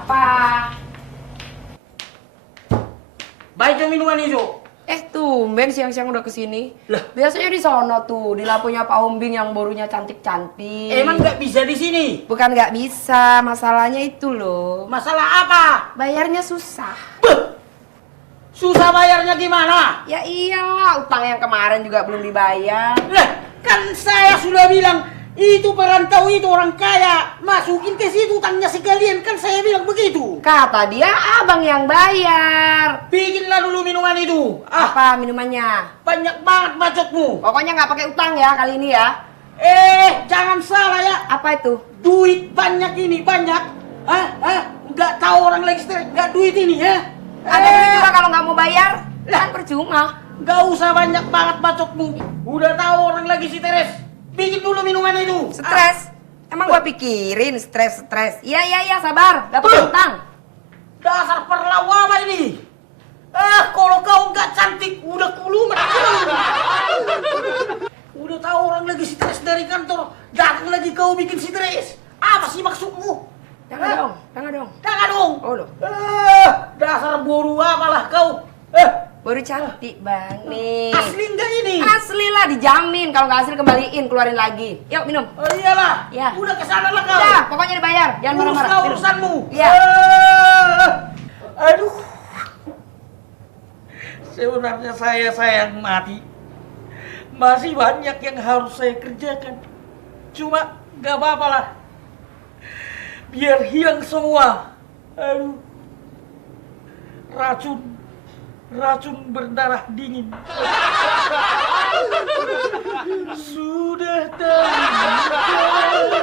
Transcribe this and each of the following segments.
apa? Baik yang minuman hijau. Tumben siang-siang udah kesini. Lah, Biasanya di sono tuh, di lapunya Pak Hombing yang borunya cantik-cantik. emang nggak bisa di sini? Bukan nggak bisa, masalahnya itu loh. Masalah apa? Bayarnya susah. Beuh! Susah bayarnya gimana? Ya iyalah, utang yang kemarin juga belum dibayar. Lah, kan saya sudah bilang itu perantau itu orang kaya, masukin ke situ utangnya sekalian, kan saya bilang begitu. Kata dia abang yang bayar. Bikinlah dulu minuman itu. Apa minumannya? Banyak banget bacotmu. Pokoknya nggak pakai utang ya kali ini ya. Jangan salah ya. Apa itu? Duit banyak ini, banyak. Nggak tahu orang lagi stres, nggak duit ini ya. Ada duit juga kalau nggak mau bayar, kan percuma. Nggak usah banyak banget bacotmu. Udah tahu orang lagi stres. Bikin dulu minuman itu. Stres? Emang gua pikirin stres. Iya, sabar. Gak pakai utang. Dasar perlawanan ini. Kalau kau nggak cantik, udah kulumet. Udah tahu orang lagi stres dari kantor, datang lagi kau bikin stres. Apa sih maksudmu? Jangan dong. Oh loh. Dasar boru apalah kau. Baru cantik bang. Nih. Asli nggak ini? Asli lah, dijamin. Kalau nggak asli kembaliin, keluarin lagi. Yuk minum. Oh iyalah. Ya. Udah kesana lah kau. Udah, pokoknya dibayar. Jangan marah-marah. Minum. Urusanmu. Iya. Aduh. Sebenarnya saya sayang mati. Masih banyak yang harus saya kerjakan. Cuma nggak apa-apa lah. Biar hilang semua. Aduh. Racun berdarah dingin. Sudah terluka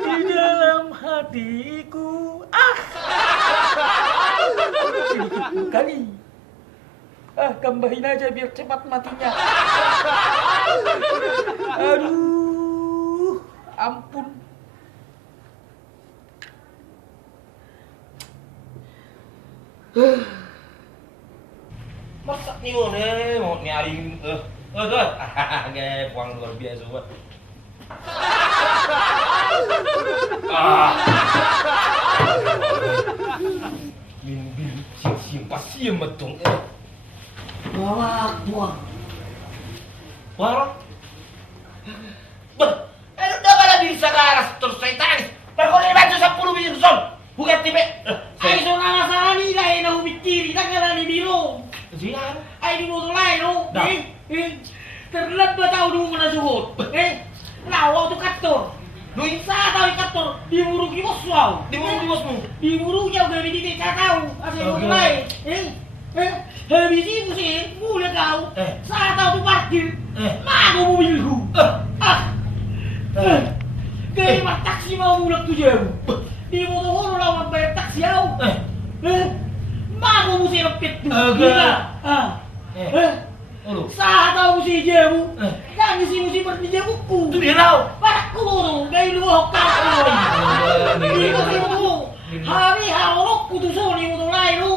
di dalam hatiku. Sedikit kali. Tambahin aja biar cepat matinya. Aduh, ampun. Masa nih mau nyari tuh. Kayak uang luar biasa buat. Min sim pasti metong. Buang. Udah pada bisa garas terus saya tangis. Berkali baca 10 miliar son. Bukan tipe. Ay, so nga masalah nila, nahumikiri na ka na ni Biro. Siapa? Ay, di mo tulay, no? Dah. Terlad ba tao doon mo na suhot? Nawaw to kator. Doon sa tao kator, di murug ni Boswaw. Di bosmu. Di murug niya, gabi di kakao. Kasi mo tulay. Habis itu sih, mulai kau. Sa tao to parkir. Mago mo bilhu. Kaya mataksi mau mulak to jauh. Di mo to holo lang magbayar taksi yaw. Mago mo siya magpit to. Sa tao mo siya jauh. Kami si mo siya parang jauh po. Itu dia raw. Para ko mo, gaya luhok ka ko. Di mo siya mo. Hari harok ko to so, di mo to layo.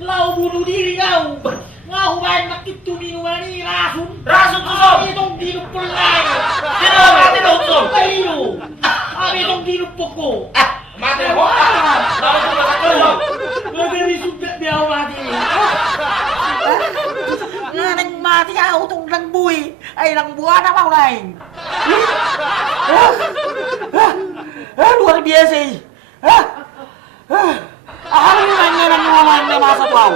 Lau bunuh diri kau. Ngau bahan makit tu minuman ini rasun. Rasun tu so. Itong dinupulay. Sino mati daw so? Kayo. Itong dinupoko. Mati mo. Lalu tu masakit. Lagari sudah dia mati. Nga nang mati ako itong langbuy. Ay, langbuan na mau lain. Luar biasa eh. Ano naman nga nang naman na masa tao?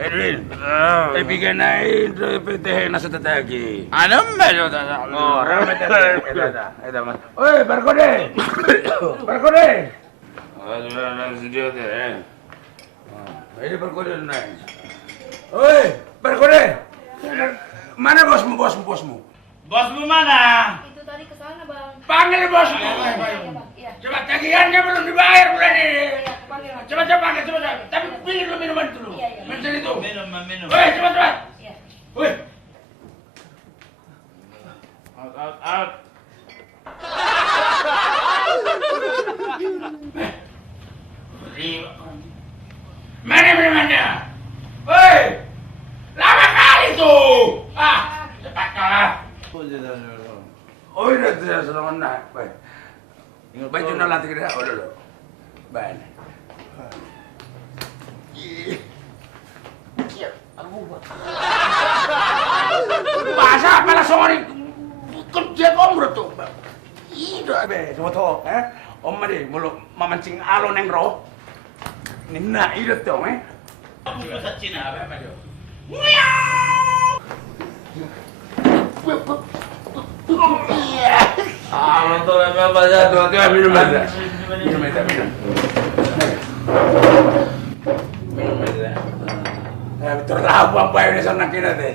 Edwin, bigyan na interpretahin na sa tatagi. Anong meron na? Oh, ramai tadi. Eda mas. Oi, Barkode. Barkode. Ada studio deh. Ini Barkode nih. Oi, Barkode. Mana bosmu? Bosmu mana? Itu tadi kesana bang. Panggil bosmu. Iya. Coba tagihannya belum dibayar bulan ini. Iya, panggil bang. Coba. Tapi pilih dulu minuman dulu. Iya. Mencari itu. Minum. Oi, cepat. Iya. Oi. Out. Mana minumannya? Oi. Lama kali tuh. Cepat kalah. Oh, ini tidak selama naik. Baik. Baju na latih kita, oh dulu. Ban. Bahasa apa lah sorry? Kerja om tuh. Iya, be, semua tuh, Om mari mulu memancing alon yang roh. Nina itu tuh, Bahasa Cina apa dia? Betul memang bahasa tuh minum aja. Minum aja, minum. Minum aja. Betul lah, apa ini sana kita deh.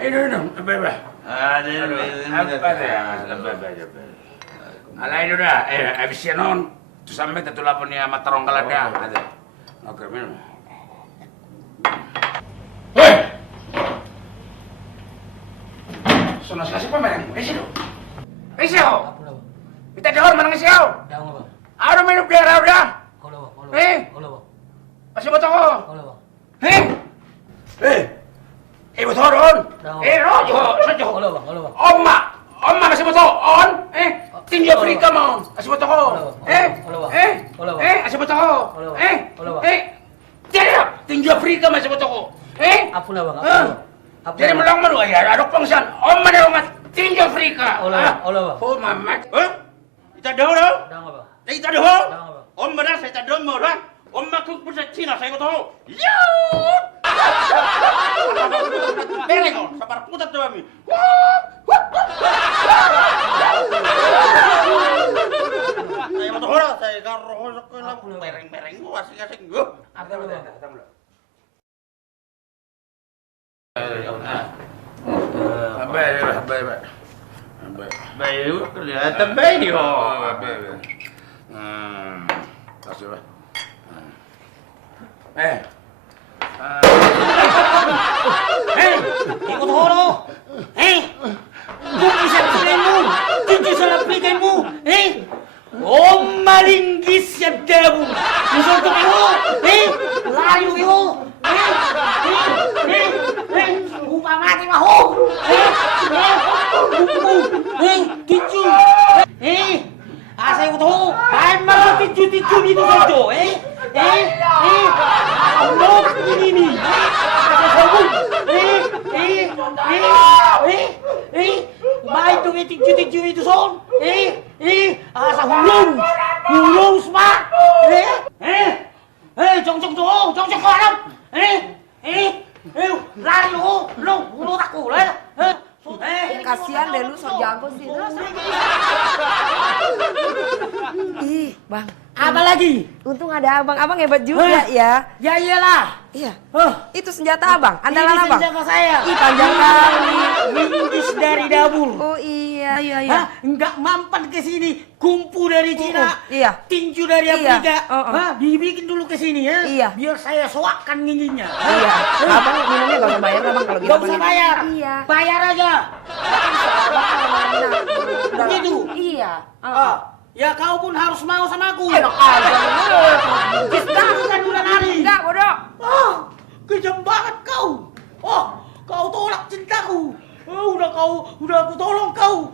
Ini minum, apa? Apa deh? Alay itu dah, abis ya non, tu sampai tu lapor ni amat terong kalada, ada. Oke, minum. Hei, sono siapa main? Esio, kita dahor mana Esio? Ada minum dia dah. Masih betul kok? Betul on. Rojo, Oma masih betul on. Tinju Afrika mau, masih betul kok? Masih betul kok? Jadi tinju Afrika masih betul kok? Jadi melong melu ya, ada pengsan. Oma dia umat tinju Afrika. Oh mamat. Kita dahulu. Kita dahulu. Om benar saya tak dong orang. Om aku bersama Cina saya tahu. Yo. Bereng kau, sabar putar tu kami. Saya mau tahu saya garoh sekolah bereng gua asing-asing gua. Bayu kelihatan bayu. Kasih pak. Ikut horo. Kung isang mo, tujuh sa lapigan mo. Om malinggis ya dabu. Nusol to kayo. Layo kayo. Upamati maho. Tujuh. Asa ikut ho. Ay mga tujuh dito sa jo. Lok ini. Baik dong tinju itu son. Asa hulung semua. Jong ko alam. Lari lu takut lah. Kasihan deh lu, sok jago sih. Ih, Bang. Apa lagi? Untung ada abang. Abang hebat juga ya. Ya iyalah. Iya. Itu senjata abang, andalan Ini abang. senjata saya. Ih, panjang kali. Linggis dari Dabul. Oh iya. Enggak mampan ke sini. Kungfu dari Cina. Iya. Tinju dari Iya. Afrika. Hah, Dibikin dulu ke sini ya. Iya. Biar saya soakkan giginya. Iya. Abang minumnya gak usah bayar abang kalau gitu. Gak usah bayar. Iya. Bayar aja. Begitu. Iya. Ya kau pun harus mau sama aku. Enak aja. Kita bukan bulan hari. Enggak, bodoh. Kejam banget kau. Kau tolak cintaku. Udah aku tolong kau.